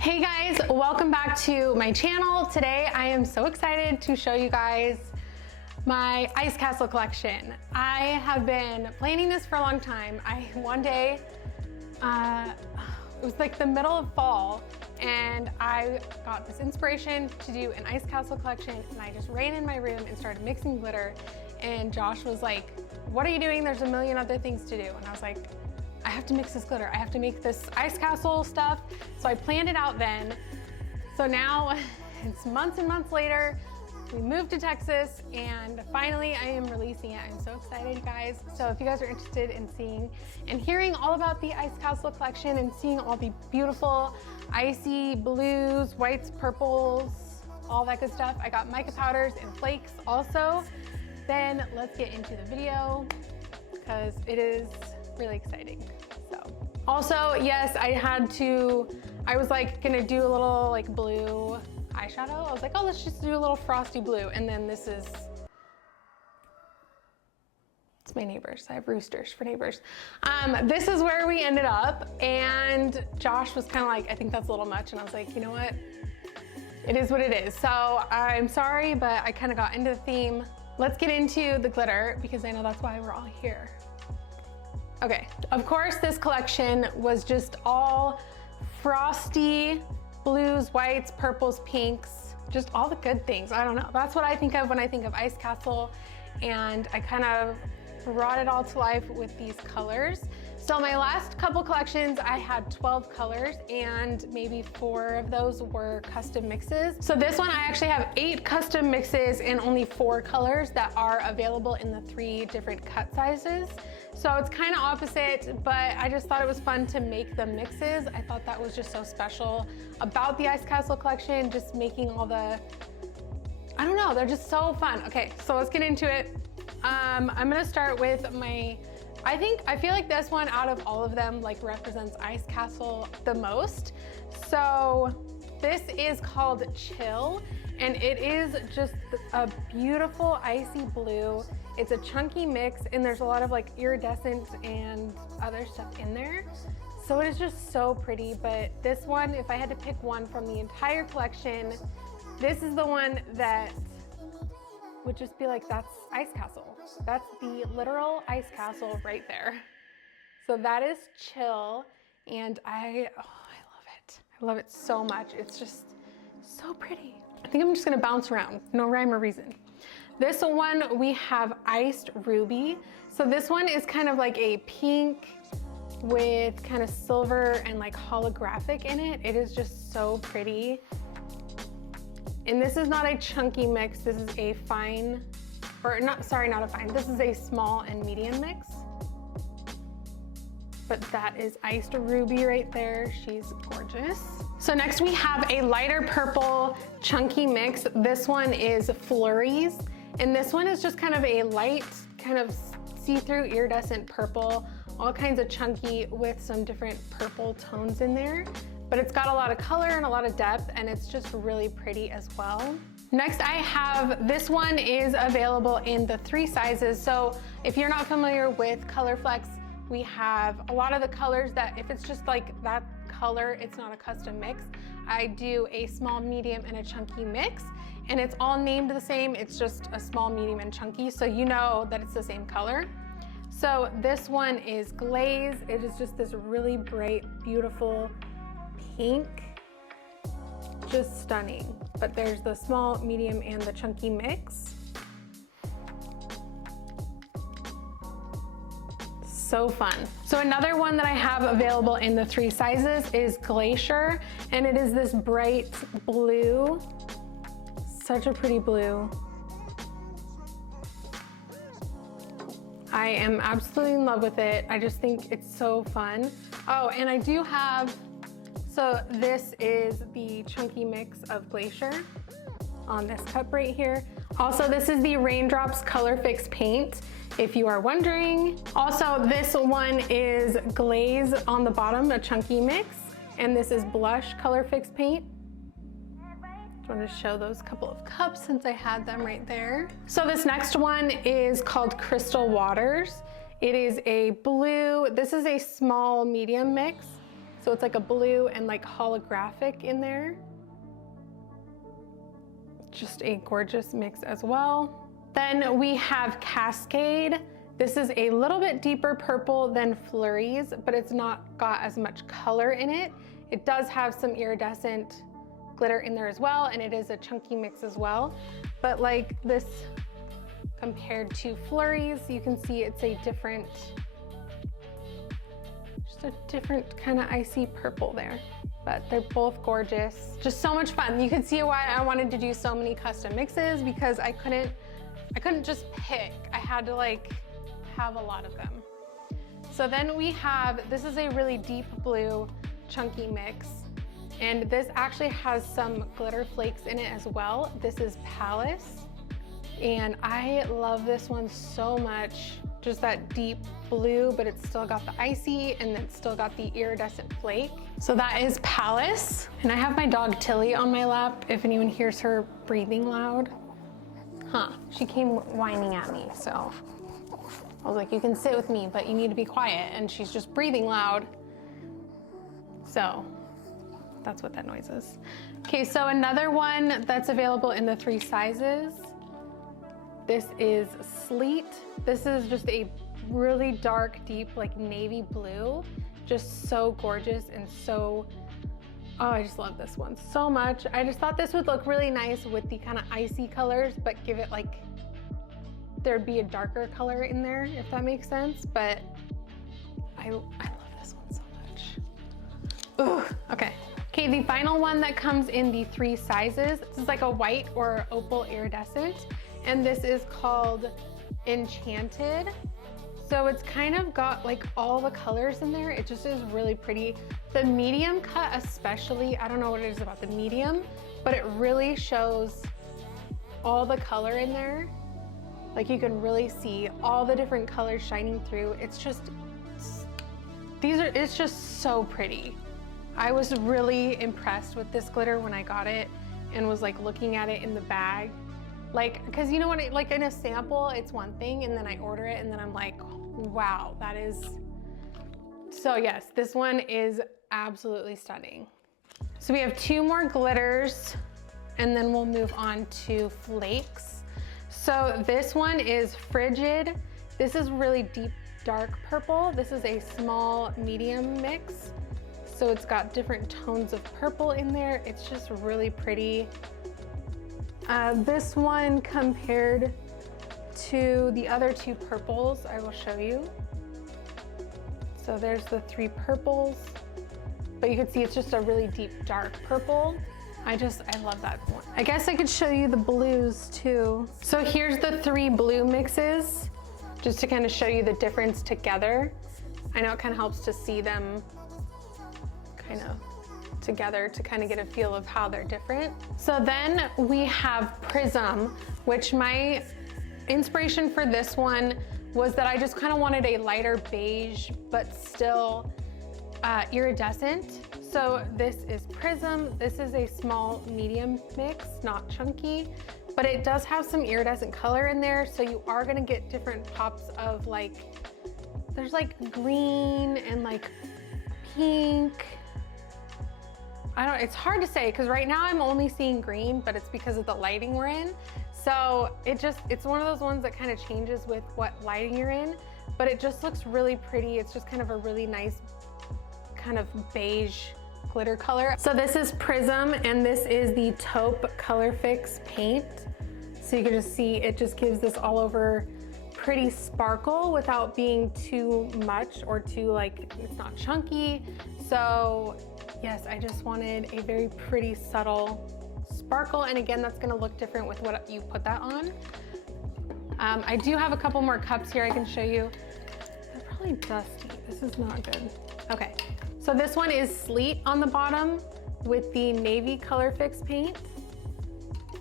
Hey guys, welcome back to my channel. Today I am so excited to show you guys my Ice Castle collection. I have been planning this for a long time. One day, it was like the middle of fall, and I got this inspiration to do an Ice Castle collection, and I just ran in my room and started mixing glitter, and Josh was like, what are you doing? There's a million other things to do. And I was like, I have to mix this glitter. I have to make this Ice Castle stuff. So I planned it out then. So now it's months and months later. We moved to Texas and finally I am releasing it. I'm so excited, you guys. So if you guys are interested in seeing and hearing all about the Ice Castle collection and seeing all the beautiful icy blues, whites, purples, all that good stuff, I got mica powders and flakes also. Then let's get into the video because it is really exciting. So also, yes, I was like gonna do a little like blue eyeshadow. I was like, oh, let's just do a little frosty blue. And then it's my neighbors. I have roosters for neighbors. This is where we ended up. And Josh was kind of like, I think that's a little much. And I was like, you know what? It is what it is. So I'm sorry, but I kind of got into the theme. Let's get into the glitter because I know that's why we're all here. Okay, of course this collection was just all frosty blues, whites, purples, pinks, just all the good things. I don't know, that's what I think of when I think of Ice Castle, and I kind of brought it all to life with these colors. So my last couple collections, I had 12 colors and maybe 4 of those were custom mixes. So this one, I actually have 8 custom mixes and only 4 colors that are available in the 3 different cut sizes. So it's kind of opposite, but I just thought it was fun to make the mixes. I thought that was just so special about the Ice Castle collection, just making all the, I don't know, they're just so fun. Okay, so let's get into it. I'm gonna start with I feel like this one out of all of them like represents Ice Castle the most. So this is called Chill, and it is just a beautiful icy blue. It's a chunky mix, and there's a lot of like iridescent and other stuff in there. So it is just so pretty, but this one, if I had to pick one from the entire collection, this is the one that would just be like, that's Ice Castle. That's the literal Ice Castle right there. So that is Chill, and I love it. I love it so much. It's just so pretty. I think I'm just gonna bounce around, no rhyme or reason. This one, we have Iced Ruby. So this one is kind of like a pink with kind of silver and like holographic in it. It is just so pretty. And this is not a chunky mix. This is a fine, or not, sorry, not a fine. This is a small and medium mix. But that is Iced Ruby right there. She's gorgeous. So next we have a lighter purple chunky mix. This one is Flurries. And this one is just kind of a light, kind of see-through iridescent purple, all kinds of chunky with some different purple tones in there. But it's got a lot of color and a lot of depth, and it's just really pretty as well. Next I have, this one is available in the 3 sizes. So if you're not familiar with Color Flex, we have a lot of the colors that if it's just like that color, it's not a custom mix. I do a small, medium, and a chunky mix, and it's all named the same. It's just a small, medium, and chunky, so you know that it's the same color. So this one is Glaze. It is just this really bright, beautiful pink, just stunning. But there's the small, medium, and the chunky mix. So fun. So another one that I have available in the 3 sizes is Glacier, and it is this bright blue, such a pretty blue. I am absolutely in love with it. I just think it's so fun. Oh, and I do have, so this is the chunky mix of Glacier on this cup right here. Also, this is the Raindrops Color Fix paint, if you are wondering. Also, this one is Glaze on the bottom, a chunky mix, and this is Blush Color Fix paint. Just want to show those couple of cups since I had them right there. So this next one is called Crystal Waters. It is a blue, this is a small medium mix. So it's like a blue and like holographic in there. Just a gorgeous mix as well. Then we have Cascade. This is a little bit deeper purple than Flurries, but it's not got as much color in it. It does have some iridescent glitter in there as well, and it is a chunky mix as well. But like this, compared to Flurries, you can see it's a different, just a different kind of icy purple there. But they're both gorgeous. Just so much fun. You can see why I wanted to do so many custom mixes, because I couldn't just pick. I had to like have a lot of them. So then we have, this is a really deep blue chunky mix, and this actually has some glitter flakes in it as well. This is Palace, and I love this one so much. Just that deep blue, but it's still got the icy, and it's still got the iridescent flake. So that is Palace. And I have my dog Tilly on my lap, if anyone hears her breathing loud. Huh, she came whining at me, so I was like, you can sit with me, but you need to be quiet. And she's just breathing loud. So that's what that noise is. Okay, so another one that's available in the 3 sizes. This is Sleet. This is just a really dark, deep, like navy blue. Just so gorgeous and so, oh, I just love this one so much. I just thought this would look really nice with the kind of icy colors, but give it like, there'd be a darker color in there, if that makes sense. But I love this one so much. Ugh, okay. Okay, the final one that comes in the 3 sizes, this is like a white or opal iridescent, and this is called Enchanted. So it's kind of got like all the colors in there. It just is really pretty. The medium cut especially, I don't know what it is about the medium, but it really shows all the color in there. Like you can really see all the different colors shining through. It's just, it's just so pretty. I was really impressed with this glitter when I got it and was like looking at it in the bag. Like, cause you know what, like in a sample, it's one thing, and then I order it and then I'm like, wow, that is, so yes, this one is absolutely stunning. So we have 2 more glitters and then we'll move on to Flakes. So this one is Frigid. This is really deep, dark purple. This is a small medium mix. So it's got different tones of purple in there. It's just really pretty. This one compared to the other 2 purples, I will show you. So there's the 3 purples, but you can see it's just a really deep, dark purple. I love that one. I guess I could show you the blues too. So here's the 3 blue mixes, just to kind of show you the difference together. I know it kind of helps to see them kind of together to kind of get a feel of how they're different. So then we have Prism, which my inspiration for this one was that I just kind of wanted a lighter beige, but still iridescent. So this is Prism. This is a small medium mix, not chunky, but it does have some iridescent color in there. So you are gonna get different pops of like, there's like green and like pink. It's hard to say because right now I'm only seeing green, but it's because of the lighting we're in. So it's one of those ones that kind of changes with what lighting you're in, but it just looks really pretty. It's just kind of a really nice kind of beige glitter color. So this is Prism, and this is the Taupe Color Fix paint. So you can just see, it just gives this all over pretty sparkle without being too much or too like, it's not chunky. So yes, I just wanted a very pretty subtle sparkle. And again, that's gonna look different with what you put that on. I do have a couple more cups here I can show you. They're probably dusty. This is not good. Okay, so this one is Sleet on the bottom with the Navy Color Fix paint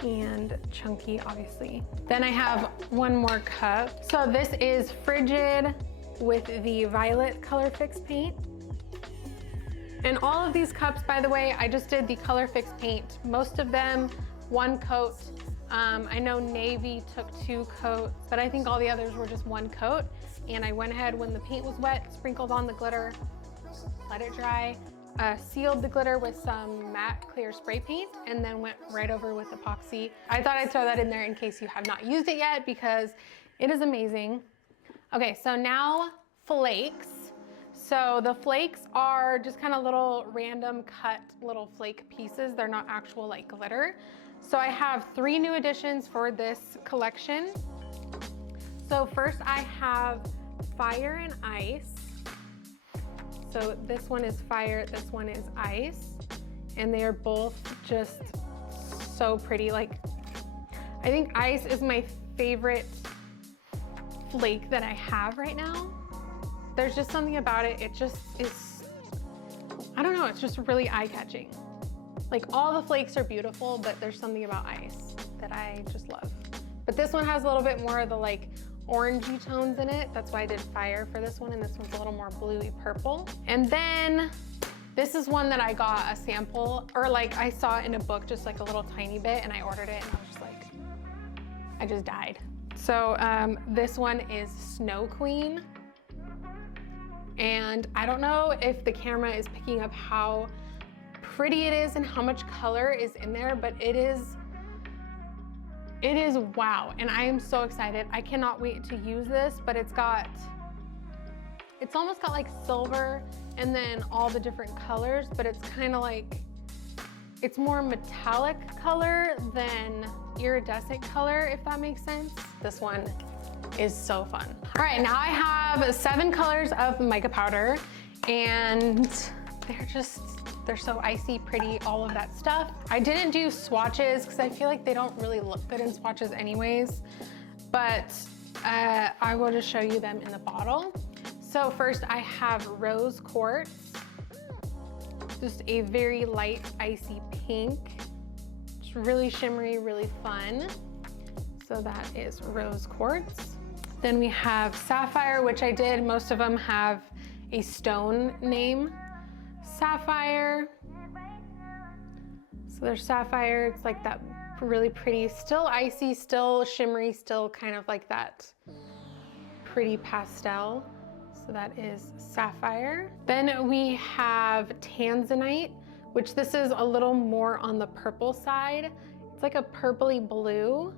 and chunky, obviously. Then I have one more cup. So this is Frigid with the Violet Color Fix paint. And all of these cups, by the way, I just did the Color Fix paint. Most of them, 1 coat. I know Navy took 2 coats, but I think all the others were just 1 coat. And I went ahead when the paint was wet, sprinkled on the glitter, let it dry, sealed the glitter with some matte clear spray paint and then went right over with epoxy. I thought I'd throw that in there in case you have not used it yet because it is amazing. Okay, so now flakes. So the flakes are just kind of little random cut little flake pieces. They're not actual like glitter. So I have 3 new additions for this collection. So first I have fire and ice. So this one is fire, this one is ice. And they are both just so pretty. Like, I think ice is my favorite flake that I have right now. There's just something about it. It just is, I don't know, it's just really eye-catching. Like, all the flakes are beautiful, but there's something about ice that I just love. But this one has a little bit more of the like orangey tones in it. That's why I did fire for this one, and this one's a little more bluey purple. And then this is one that I got a sample, or like I saw it in a book, just like a little tiny bit, and I ordered it and I was just like, I just died. So this one is Snow Queen. And I don't know if the camera is picking up how pretty it is and how much color is in there, but it is wow. And I am so excited. I cannot wait to use this, but it's almost got like silver and then all the different colors, but it's kind of like, it's more metallic color than iridescent color, if that makes sense. This one is so fun. All right, now I have 7 colors of mica powder, and they're so icy, pretty, all of that stuff. I didn't do swatches because I feel like they don't really look good in swatches anyways, but I will just show you them in the bottle. So first I have Rose Quartz, just a very light icy pink. It's really shimmery, really fun. So that is Rose Quartz. Then we have Sapphire, which I did. Most of them have a stone name. Sapphire. So there's Sapphire. It's like that really pretty, still icy, still shimmery, still kind of like that pretty pastel. So that is Sapphire. Then we have Tanzanite, which this is a little more on the purple side. It's like a purpley blue.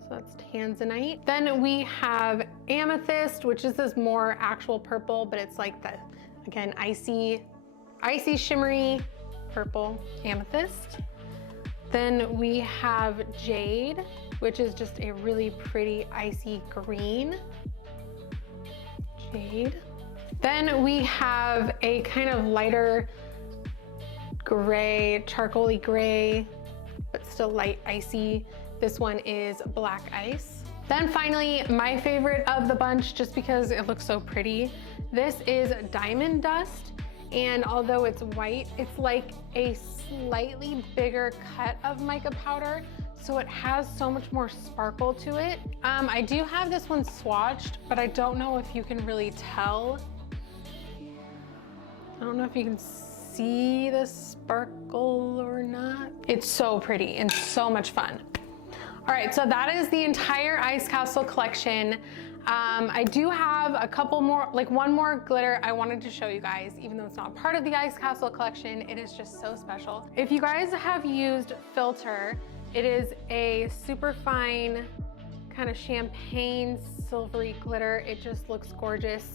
So that's Tanzanite. Then we have Amethyst, which is this more actual purple, but it's like the, again, icy shimmery purple amethyst. Then we have Jade, which is just a really pretty icy green. Jade. Then we have a kind of lighter gray, charcoaly gray, but still light icy. This one is Black Ice. Then finally, my favorite of the bunch, just because it looks so pretty, this is Diamond Dust. And although it's white, it's like a slightly bigger cut of mica powder, so it has so much more sparkle to it. I do have this one swatched, but I don't know if you can really tell. I don't know if you can see the sparkle or not. It's so pretty and so much fun. All right, so that is the entire Ice Castle collection. I do have a couple more, like one more glitter I wanted to show you guys, even though it's not part of the Ice Castle collection. It is just so special. If you guys have used Filter, it is a super fine kind of champagne silvery glitter. It just looks gorgeous.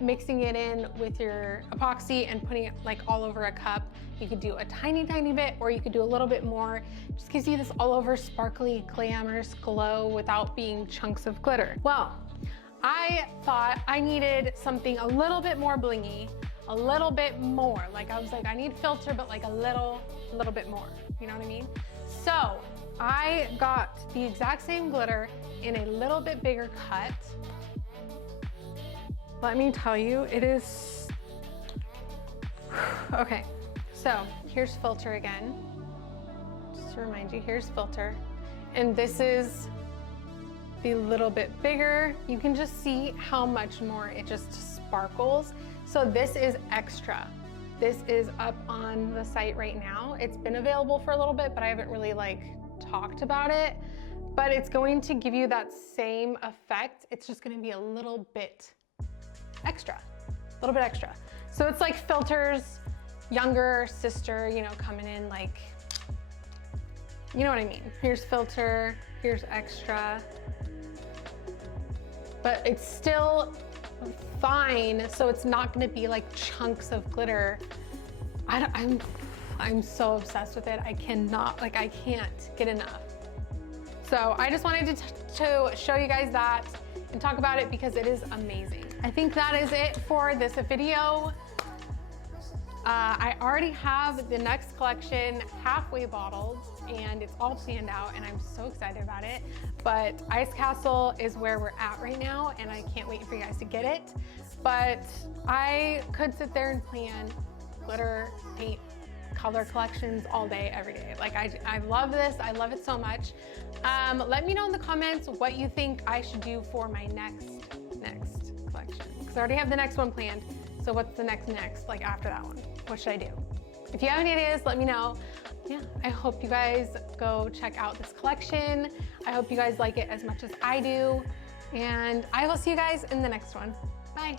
Mixing it in with your epoxy and putting it like all over a cup. You could do a tiny bit, or you could do a little bit more. Just gives you this all over sparkly, glamorous glow without being chunks of glitter. Well, I thought I needed something a little bit more blingy, a little bit more. Like I was like, I need Filter, but like a little bit more. You know what I mean? So I got the exact same glitter in a little bit bigger cut. Let me tell you, it is, okay, so here's Filter again. Just to remind you, here's Filter. And this is the little bit bigger. You can just see how much more it just sparkles. So this is extra. This is up on the site right now. It's been available for a little bit, but I haven't really like talked about it. But it's going to give you that same effect. It's just gonna be a little bit extra, a little bit extra. So it's like Filter's younger sister, you know, coming in like, you know what I mean? Here's Filter, here's Extra. But it's still fine, so it's not gonna be like chunks of glitter. I'm so obsessed with it. I cannot, like I can't get enough. So I just wanted to show you guys that and talk about it because it is amazing. I think that is it for this video. I already have the next collection halfway bottled and it's all planned out and I'm so excited about it. But Ice Castle is where we're at right now and I can't wait for you guys to get it. But I could sit there and plan glitter, paint, color collections all day, every day. Like I love this, I love it so much. Let me know in the comments what you think I should do for my next collection. Because I already have the next one planned. So what's the next, like after that one? What should I do? If you have any ideas, let me know. Yeah, I hope you guys go check out this collection. I hope you guys like it as much as I do. And I will see you guys in the next one. Bye.